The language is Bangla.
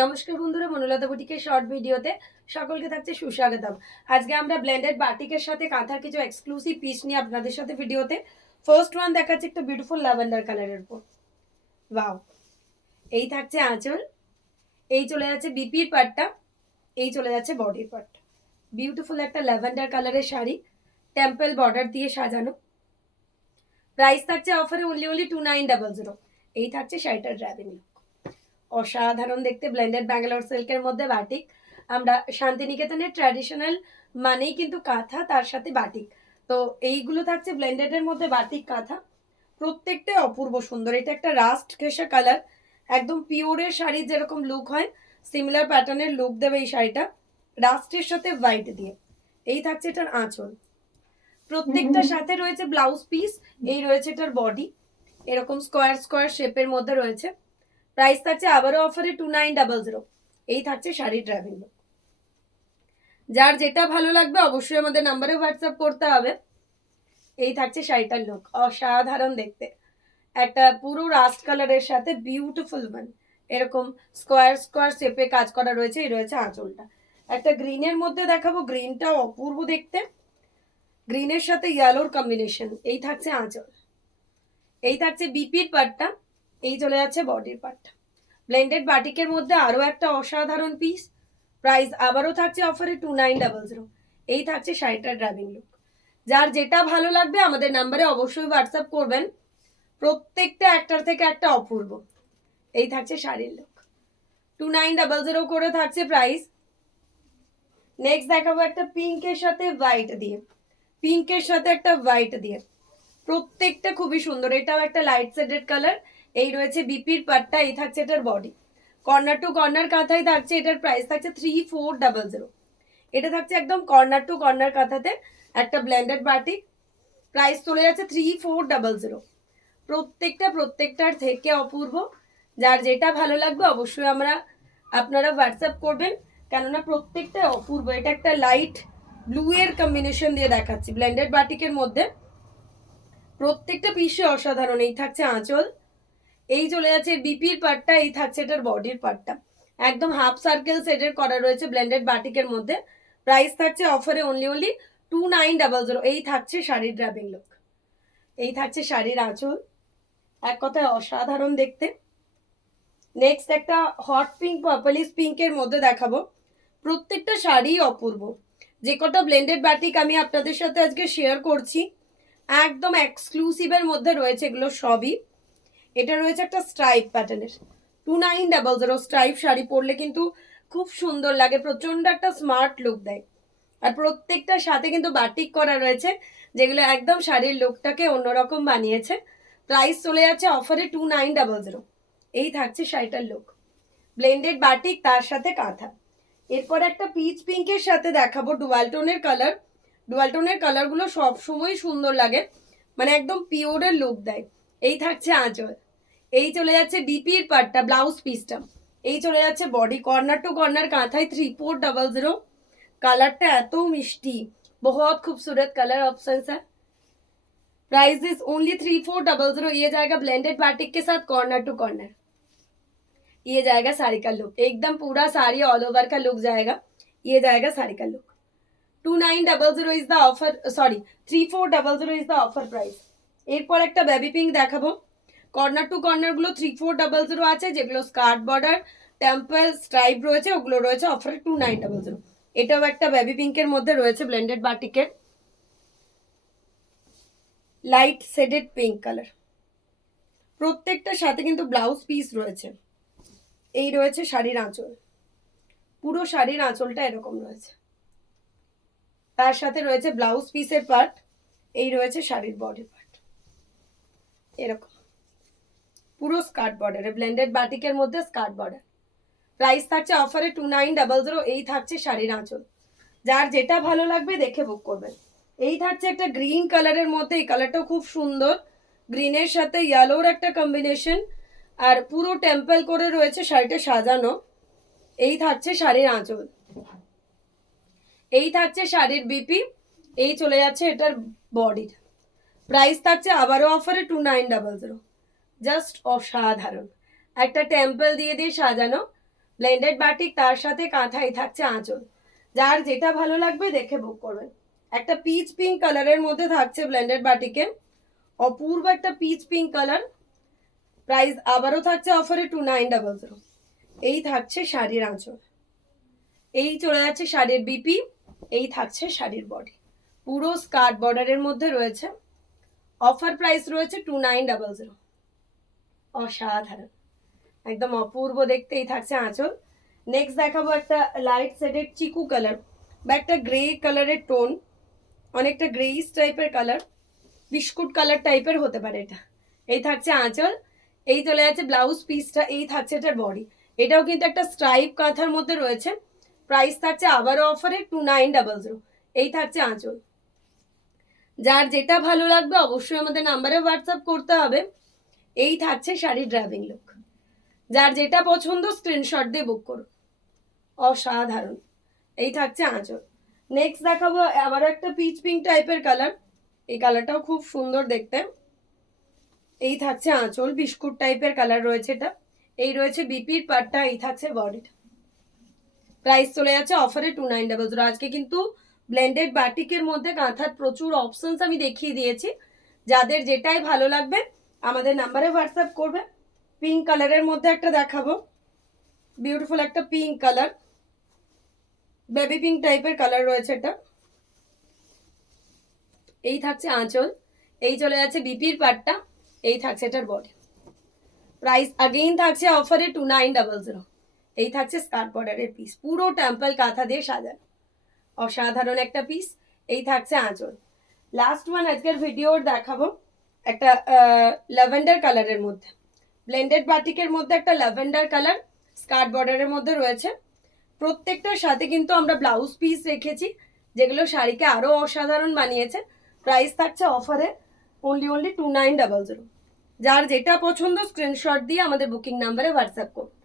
নমস্কার বন্ধুরা, মনুলতা বুটিকের শর্ট ভিডিওতে সকলকে থাকছে সুস্বাগতম। আজকে আমরা ব্লেন্ডেড বাটিকের সাথে কাঁথার কিছু এক্সক্লুসিভ পিস নিয়ে আপনাদের সাথে ভিডিওতে ফার্স্ট ওয়ান দেখাচ্ছে একটা বিউটিফুল ল্যাভেন্ডার কালারের উপর। ওয়াও, এই থাকছে আঁচল, এই চলে যাচ্ছে বিপির পাটটা, এই চলে যাচ্ছে বডির পার্ট। বিউটিফুল একটা ল্যাভেন্ডার কালারের শাড়ি, টেম্পল বর্ডার দিয়ে সাজানো। প্রাইস থাকছে অফারে অনলি 2900। এই থাকছে শাড়িটার ড্রাইভিং লুক। অসাধারণ দেখতে ব্লেন্ডেড ব্যাঙ্গালোর সিল্কের মধ্যে বাটিক। আমরা শান্তিনিকেতনের ট্র্যাডিশনাল মানেই কিন্তু কাঁথা, তার সাথে বাটিক। তো এইগুলো থাকছে ব্লেন্ডেডের মধ্যে বাটিক কাঁথা, প্রত্যেকটাই অপূর্ব সুন্দর। এটা একটা রাস্ট ঘেঁষা কালার, একদম পিওরের শাড়ি যেরকম লুক হয় সিমিলার প্যাটার্নের লুক দেবে এই শাড়িটা, রাস্টের সাথে হোয়াইট দিয়ে। এই থাকছে এটার আঁচল, প্রত্যেকটার সাথে রয়েছে ব্লাউজ পিস। এই রয়েছে এটার বডি, এরকম স্কোয়ার স্কোয়ার শেপের মধ্যে রয়েছে। প্রাইস থাকছে আবারও অফারে 2900। এই থাকছে শাড়ির ড্রাইভিং লুক। যার যেটা ভালো লাগবে অবশ্যই আমাদের নাম্বারে হোয়াটসঅ্যাপ করতে হবে। এই থাকছে শাড়িটার লুক, অসাধারণ দেখতে। একটা পুরো রাস্ট কালারের সাথে বিউটিফুল ওয়ান, এরকম স্কোয়ার স্কোয়ার শেপে কাজ করা রয়েছে। এই রয়েছে আঁচলটা, একটা গ্রিনের মধ্যে দেখাবো, গ্রিনটাও অপূর্ব দেখতে, গ্রিনের সাথে ইয়েলোর কম্বিনেশন। এই থাকছে আঁচল, এই থাকছে বিপির পার্টটা, এই চলে যাচ্ছে বডির পার্টটা। ব্লেন্ডেড বাটিকের মধ্যে আরো একটা অসাধারণ পিস। প্রাইস আবারও থাকছে অফারে 2900। এই থাকছে শাড়িটার ড্রাইভিং লুক। যার যেটা ভালো লাগবে আমাদের নাম্বারে অবশ্যই হোয়াটসঅ্যাপ করবেন। প্রত্যেকটা একটার থেকে একটা অপূর্ব। এই থাকছে শাড়ির লুক, 2900 করে থাকছে প্রাইস। নেক্সট দেখাবো একটা পিঙ্কের সাথে হোয়াইট দিয়ে, পিঙ্কের সাথে একটা হোয়াইট দিয়ে, প্রত্যেকটা খুবই সুন্দর। এটাও একটা লাইট শেডেড কালার। এই রয়েছে বিপির পাটটা, এই থাকছে এটার বডি, কর্নার টু কর্নার কাঁথাই থাকছে। এটার প্রাইস থাকছে 3400। এটা থাকছে একদম কর্নার টু কর্নার কাঁথাতে একটা ব্লেন্ডেড বাটিক। প্রাইস চলে যাচ্ছে 3400। প্রত্যেকটার থেকে অপূর্ব। যার যেটা ভালো লাগবে অবশ্যই আপনারা হোয়াটসঅ্যাপ করবেন, কেননা প্রত্যেকটা অপূর্ব। এটা একটা লাইট ব্লু এর কম্বিনেশন দিয়ে দেখাচ্ছি ব্লেন্ডেড বাটিকের মধ্যে, প্রত্যেকটা পিসে অসাধারণ। এই থাকছে আঁচল, এই চলে যাচ্ছে বিপির পার্টটা, এই থাকছে এটার বডির পার্টটা। একদম হাফ সার্কেল সেটের করা রয়েছে ব্লেন্ডেড বাটিকের মধ্যে। প্রাইস থাকছে অফারে অনলি 2900। এই থাকছে শাড়ির ড্রাইভিং লুক, এই থাকছে শাড়ির আঁচল, এক কথায় অসাধারণ দেখতে। নেক্সট একটা হট পিঙ্ক পার্পলিশ পিঙ্কের মধ্যে দেখাবো। প্রত্যেকটা শাড়ি অপূর্ব। যে কটা ব্লেন্ডেড বাটিক আমি আপনাদের সাথে আজকে শেয়ার করছি একদম এক্সক্লুসিভের মধ্যে রয়েছে এগুলো সবই। এটা রয়েছে একটা স্ট্রাইপ প্যাটার্নের, 2900। স্ট্রাইপ শাড়ি পরলে কিন্তু খুব সুন্দর লাগে, প্রচন্ড একটা স্মার্ট লুক দেয়। আর প্রত্যেকটার সাথে কিন্তু বাটিক করা রয়েছে, যেগুলো একদম শাড়ির লুকটাকে অন্যরকম বানিয়েছে। প্রাইস চলে যাচ্ছে অফারে 2900। এই থাকছে শাড়িটার লুক, ব্লেন্ডেড বাটিক তার সাথে কাঁথা। এরপর একটা পিচ পিঙ্কের সাথে দেখাবো ডুয়াল টোনের কালার। ডুয়াল টোনের কালারগুলো সবসময় সুন্দর লাগে, মানে একদম পিওরের লুক দেয়। এই থাকছে আঁচল, এই চলে যাচ্ছে বিপির পার্টটা, ব্লাউজ পিসটা। এই চলে যাচ্ছে বডি, কর্নার টু কর্নার কাঁথায় 3400। কালারটা এত মিষ্টি, बहुत खूबसूरत कलर ऑप्शन है। Price is only 3400। ये जाएगा ब्लेंडेड बाटिक के साथ कॉर्नर टू कॉर्नर। ये जाएगा साड़ी का लुक, एकदम पूरा साड़ी ऑल ओवर का लुक जाएगा। ये जाएगा साड़ी का look. 2900 is the offer, sorry 3400 is the offer price. এরপর একটা বেবি পিঙ্ক দেখাবো। কর্নার টু কর্নার গুলো 3400 আছে, যেগুলো স্কার্ট বর্ডার টেম্পল স্ট্রাইপ রয়েছে ওগুলো রয়েছে অফারে 2900। এটাও একটা বেবি পিঙ্কের মধ্যে রয়েছে ব্লেন্ডেড বাটিকের, লাইট শেডেড পিঙ্ক কালার। প্রত্যেকটার সাথে কিন্তু ব্লাউজ পিস রয়েছে। এই রয়েছে শাড়ির আঁচল, পুরো শাড়ির আঁচলটা এরকম রয়েছে, তার সাথে রয়েছে ব্লাউজ পিসের পার্ট। এই রয়েছে শাড়ির বডি পার্ট, এরকম পুরো স্কার্ট বর্ডারে ব্লেন্ডেড বাটিকের মধ্যে স্কার্ট বর্ডার। প্রাইস থাকছে অফারে 2900। এই থাকছে শাড়ির আঁচল। যার যেটা ভালো লাগবে দেখে বুক করবেন। এই থাকছে একটা গ্রিন কালারের মধ্যে, এই কালারটাও খুব সুন্দর, গ্রিনের সাথে ইয়েলোর একটা কম্বিনেশন, আর পুরো টেম্পল করে রয়েছে শাড়িটা সাজানো। এই থাকছে শাড়ির আঁচল, এই থাকছে শাড়ির বিপি, এই চলে যাচ্ছে এটার বডির। প্রাইস থাকছে আবারও অফারে 2900। জাস্ট অসাধারণ, একটা টেম্পল দিয়ে দিয়ে সাজানো, ব্লেন্ডেড বাটিক, তার সাথে কাঁথাই থাকছে আঁচল। যার যেটা ভালো লাগবে দেখে বুক করবেন। একটা পিচ পিঙ্ক কালারের মধ্যে থাকছে ব্লেন্ডেড বাটিকে, অপূর্ব একটা পিচ পিঙ্ক কালার। প্রাইস আবারও থাকছে অফারে 2900। এই থাকছে শাড়ির আঁচল, এই চলে যাচ্ছে শাড়ির বিপি, এই থাকছে শাড়ির বডি, পুরো স্কার্ট বর্ডারের মধ্যে রয়েছে। অফার প্রাইস রয়েছে 2900। অসাধারণ, একদম অপূর্ব দেখতে। এই থাকছে আঁচল। নেক্সট দেখাবো একটা লাইট শেডেড চিকু কালার বা একটা গ্রে কালারের টোন, অনেকটা গ্রেইস টাইপের কালার, বিস্কুট কালার টাইপের হতে পারে এটা। এই থাকছে আঁচল, এই চলে যাচ্ছে ব্লাউজ পিসটা, এই থাকছে এটার বডি। এটাও কিন্তু একটা স্ট্রাইপ কাঁথার মধ্যে রয়েছে। প্রাইস থাকছে আবারও অফারে 2900। এই থাকছে আঁচল। যার যেটা ভালো লাগবে অবশ্যই আমাদের নাম্বারে হোয়াটসঅ্যাপ করতে হবে। এই থাকছে শাড়ির ড্রাইভিং লুক। যার যেটা পছন্দ স্ক্রিনশট দিয়ে বুক করুন। অসাধারণ, এই থাকছে আঁচল। নেক্সট দেখাবো আবারও একটা পিচ পিঙ্ক টাইপের কালার, এই কালারটাও খুব সুন্দর দেখতে। এই থাকছে আঁচল, বিস্কুট টাইপের কালার রয়েছে এটা। এই রয়েছে বিপির পার্টটা, এই থাকছে বডিটা। প্রাইস চলে যাচ্ছে অফারে 2900। আজকে কিন্তু ব্লেন্ডেড বাটিকের মধ্যে কাঁথার প্রচুর অপশনস আমি দেখিয়ে দিয়েছি। যাদের যেটাই ভালো লাগবে আমাদের নাম্বারে হোয়াটসঅ্যাপ করবে। পিঙ্ক কালারের মধ্যে একটা দেখাবো, বিউটিফুল একটা পিঙ্ক কালার, বেবি পিঙ্ক টাইপের কালার রয়েছে এটা। এই থাকছে আঁচল, এই চলে যাচ্ছে বিপির পার্টটা, এই থাকছে এটার বডি। প্রাইস আগেইন থাকছে অফারে 2900। এই থাকছে স্কার্ট বর্ডারের পিস, পুরো টেম্পল কাঁথা দিয়ে সাজানো, অসাধারণ একটা পিস। এই থাকছে আঁচল। লাস্ট ওয়ান আজকের ভিডিওর দেখাবো একটা ল্যাভেন্ডার কালারের মধ্যে, ব্লেন্ডেড বাটিকের মধ্যে একটা ল্যাভেন্ডার কালার স্কার্ট বর্ডারের মধ্যে রয়েছে। প্রত্যেকটার সাথে কিন্তু আমরা ব্লাউজ পিস রেখেছি, যেগুলো শাড়িকে আরো অসাধারণ বানিয়েছে। প্রাইস থাকছে অফারে অনলি 2900। যার যেটা পছন্দ স্ক্রিনশট দিয়ে আমাদের বুকিং নাম্বারে হোয়াটসঅ্যাপ করুন।